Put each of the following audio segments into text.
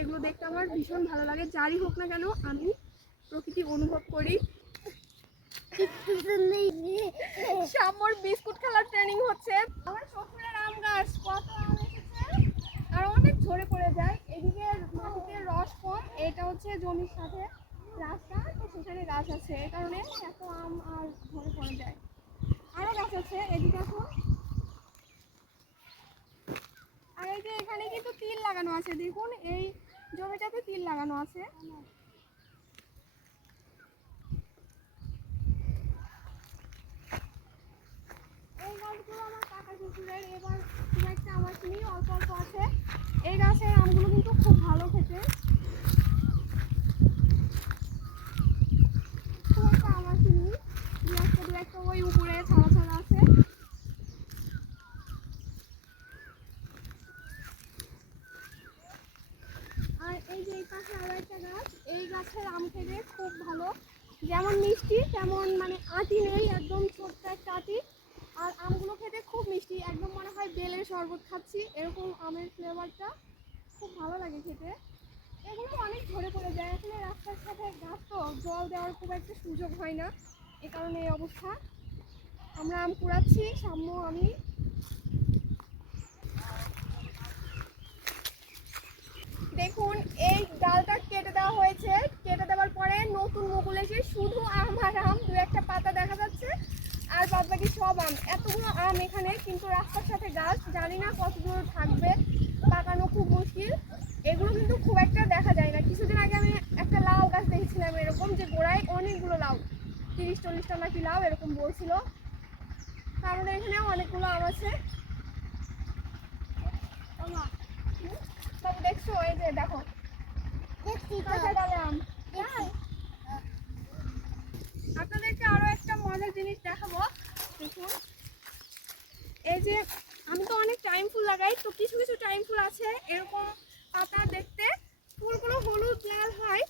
এগুলো দেখতে আমার ভীষণ ভালো লাগে। যারই হোক না কেন, আমি প্রকৃতি অনুভব করি। সামর বিস্কুট খেলার ট্রেনিং হচ্ছে। আমার শ্বশুরের আম গাছ, কত আম এসেছে। আর অনেক ঝরে পড়ে যায়। এদিকে মাটিতে রস কম এটা হচ্ছে জমির সাথে রাস্তা। তো সেখানে গাছ আছে। এই কারণে এত আম আর ঝরে পড়ে যায়। আরও গাছ আছে। এদিকে এখন আর এই যে এখানে কিন্তু তিল লাগানো আছে, দেখুন, এই জমিটাতে তিল লাগানো আছে। এই গাছগুলো আমার কাকা শ্বশুরের এবার খুব একটা আমার কিনি অল্প অল্প আছে। এই গাছের আমগুলো কিন্তু খুব ভালো খেতে। খুব একটা আমার কিনি দু দু একটা ওই উপরে ছাড়া ছাড়া আছে আর এই যে এই পাশে আরও একটা গাছ এই গাছের আম খেতে খুব ভালো যেমন মিষ্টি, তেমন মানে আটি নেই, একদম ছোট্ট একটা আটি। আর আমগুলো খেতে খুব মিষ্টি, একদম মনে হয় বেলের শরবত খাচ্ছি, এরকম আমের ফ্লেভারটা খুব ভালো লাগে খেতে। এগুলো অনেক ঝরে পড়ে যায়, আসলে রাস্তার সাথে গাছ তো, জল দেওয়ার খুব একটা সুযোগ হয় না, এ কারণে এই অবস্থা। আমরা আম কুড়াচ্ছি, সাম্য আমি দেখুন এই ডালটা কেটে দেওয়া হয়েছে কেটে দেওয়ার পরে নতুন মুকুল এসে শুধু আম আর আম দু একটা পাতা দেখা যাচ্ছে আর বাদ বাকি সব আম এতগুলো আম এখানে কিন্তু সাথে গাছ জানি না কত দূর থাকবে পাকানো খুব মুশকিল। এগুলো কিন্তু খুব একটা দেখা যায় না। কিছুদিন আগে আমি একটা লাউ গাছ দেখেছিলাম এরকম যে গোড়ায় অনেকগুলো লাউ তিরিশ চল্লিশটা নাকি লাউ এরকম বলছিল। কারণ এখানে অনেকগুলো আম আছে? বাবু দেখছ? এই যে দেখো। আম। আপনাদেরকে আরও একটা মজার জিনিস দেখাবো। দেখুন। এই যে আমি তো অনেক টাইম ফুল লাগাই, তো কিছু কিছু টাইম ফুল আছে, এরকম পাতা দেখতে। ফুলগুলো হলুদ লাল হয়।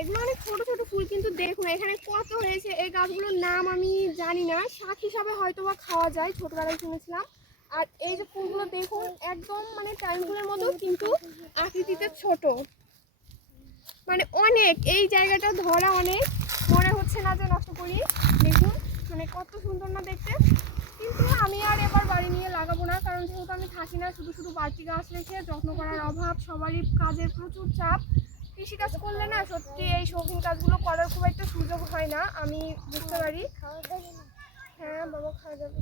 এগুলো অনেক ছোট ছোট ফুল কিন্তু দেখুন, এখানে কত হয়েছে, এই গাছগুলোর নাম আমি জানি না। শাক হিসাবে হয়তো বা খাওয়া যায়, ছোটবেলায় শুনেছিলাম। আর এই যে ফুলগুলো দেখুন, একদম মানে টাইম ফুলের মতো, কিন্তু আকৃতিতে ছোট। মানে অনেক, এই জায়গাটা ধরা অনেক। মনে হচ্ছে না যে নষ্ট করি। দেখুন মানে কত সুন্দর না দেখতে। কিন্তু আমি আর এবার বাড়ি নিয়ে লাগাবো না, কারণ যেহেতু আমি থাকি না, শুধু শুধু বাড়তি গাছ রেখে যত্ন করার অভাব, সবারই কাজের প্রচুর চাপ। কৃষিকাজ করলে না সত্যি এই শৌখিন কাজগুলো করার খুব একটা সুযোগ হয় না, আমি বুঝতে পারি। হ্যাঁ বাবা খাওয়া যাবে।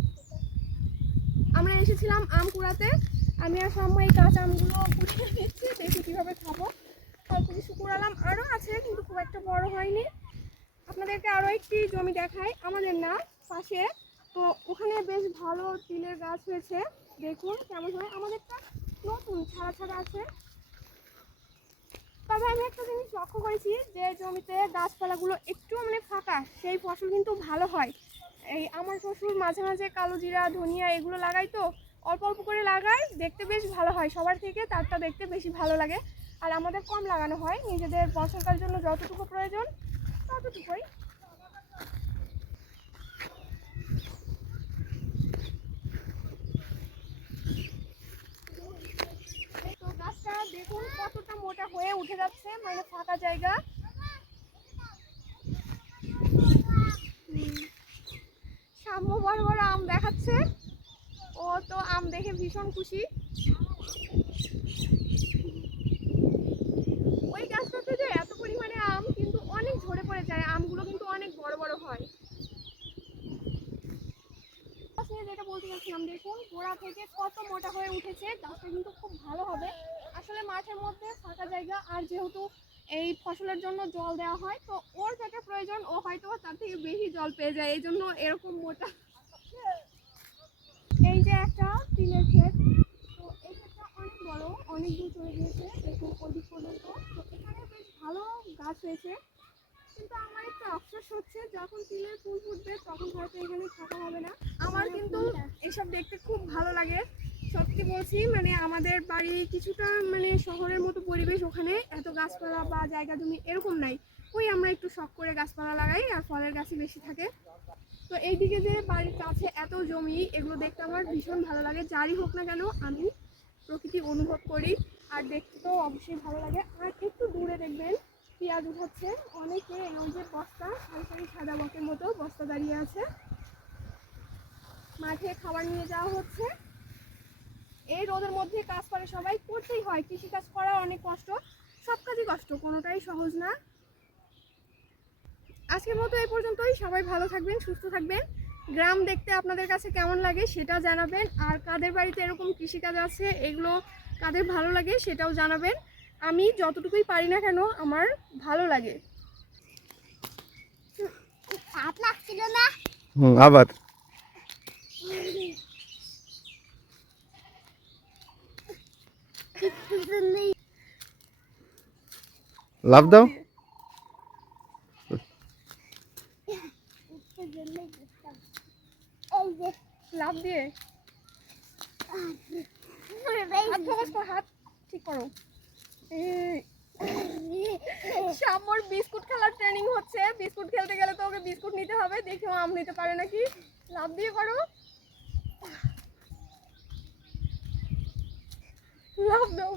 আমরা এসেছিলাম আম কুড়াতে। আমি আর সময় এই কাঁচা আমগুলো কুড়িয়ে নিচ্ছি, দেখি কীভাবে খাব। অল্প কিছু কুড়ালাম আরও আছে, কিন্তু খুব একটা বড় হয়নি। আপনাদেরকে আরও একটি জমি দেখাই, আমাদের না, পাশে। তো ওখানে বেশ ভালো তিলের গাছ হয়েছে। দেখুন কেমন হয়। আমাদেরটা নতুন ছাড়া ছাড়া আছে। তবে আমি একটা জিনিস লক্ষ্য করেছি যে জমিতে গাছপালাগুলো একটু মানে ফাঁকা, সেই ফসল কিন্তু ভালো হয়। এই আমার শ্বশুর মাঝে মাঝে কালো জিরা, ধনিয়া এগুলো লাগাই তো, অল্প অল্প করে লাগায় দেখতে বেশ ভালো হয়। সবার থেকে তারটা দেখতে বেশি ভালো লাগে। আর আমাদের কম লাগানো হয়। নিজেদের বছরকার জন্য যতটুকু প্রয়োজন, ততটুকুই তো গাছটা দেখুন কতটা হয়ে উঠে যাচ্ছে মানে ফাঁকা জায়গা। সাম্য বড় বড় আম দেখাচ্ছে। ও তো আম দেখে ভীষণ খুশি। ওই গাছটাতে যে এত পরিমাণে আম, কিন্তু অনেক ঝরে পড়ে যায়। আমগুলো কিন্তু অনেক বড় বড় হয়। যেটা বলতে চাচ্ছিলাম, দেখুন, গোড়া থেকে কত মোটা হয়ে উঠেছে, গাছটা কিন্তু খুব ভালো হবে। আসলে মাঠের মধ্যে ফাঁকা জায়গা আর যেহেতু এই ফসলের জন্য জল দেওয়া হয়, তো ওর যেটা প্রয়োজন, ও হয়তো তার থেকে বেশি জল পেয়ে যায়। এই জন্য এরকম মোটা এই যে একটা তিলের ক্ষেত, তো এই ক্ষেতটা অনেক বড়, অনেক দূর চলে গিয়েছে দেখুন ওদিক পর্যন্ত তো। এখানে বেশ ভালো গাছ হয়েছে। কিন্তু আমার একটু আফসোস হচ্ছে, যখন তিলের ফুল ফুটবে, তখন হয়তো এখানে থাকা হবে না। আমার কিন্তু এসব দেখতে খুব ভালো লাগে। সত্যি বলছি মানে আমাদের বাড়ি কিছুটা মানে শহরের মতো পরিবেশ ওখানে। এত গাছপালা বা জায়গা জমি এরকম নাই। ওই আমরা একটু শখ করে গাছপালা লাগাই, আর ফলের গাছই বেশি থাকে। তো এইদিকে যে বাড়ির কাছে এত জমি, এগুলো দেখতে আমার ভীষণ ভালো লাগে। যারই হোক না কেন, আমি প্রকৃতি অনুভব করি, আর দেখতে তো অবশ্যই ভালো লাগে। আর একটু দূরে দেখবেন, পেঁয়াজ উঠাচ্ছে। অনেকে ওই যে বস্তা সারি সাদা বকের মতো বস্তা দাঁড়িয়ে আছে। মাঠে খাবার নিয়ে যাওয়া হচ্ছে। এই রোদের মধ্যে কাজ করে সবাই করতেই হয়। কৃষিকাজ করা অনেক কষ্ট সব কাজই কষ্ট কোনোটাই সহজ না। আজকের মতো এই পর্যন্তই। সবাই ভালো থাকবেন সুস্থ থাকবেন। গ্রাম দেখতে আপনাদের কাছে কেমন লাগে সেটা জানাবেন। আর কাদের বাড়িতে এরকম কৃষিকাজ আছে এগুলো কাদের ভালো লাগে সেটাও জানাবেন। আমি যতটুকুই পারি না কেন আমার ভালো লাগে। আবার লাভ দাও। লাভ দিয়ে। হাত ফোকাস কর হাত ঠিক বিস্কুট খেলার ট্রেনিং হচ্ছে। বিস্কুট খেলতে গেলে তো ওকে বিস্কুট নিতে হবে, দেখি আম নিতে পারে নাকি। লাভ দিয়ে করো। লাভ দাও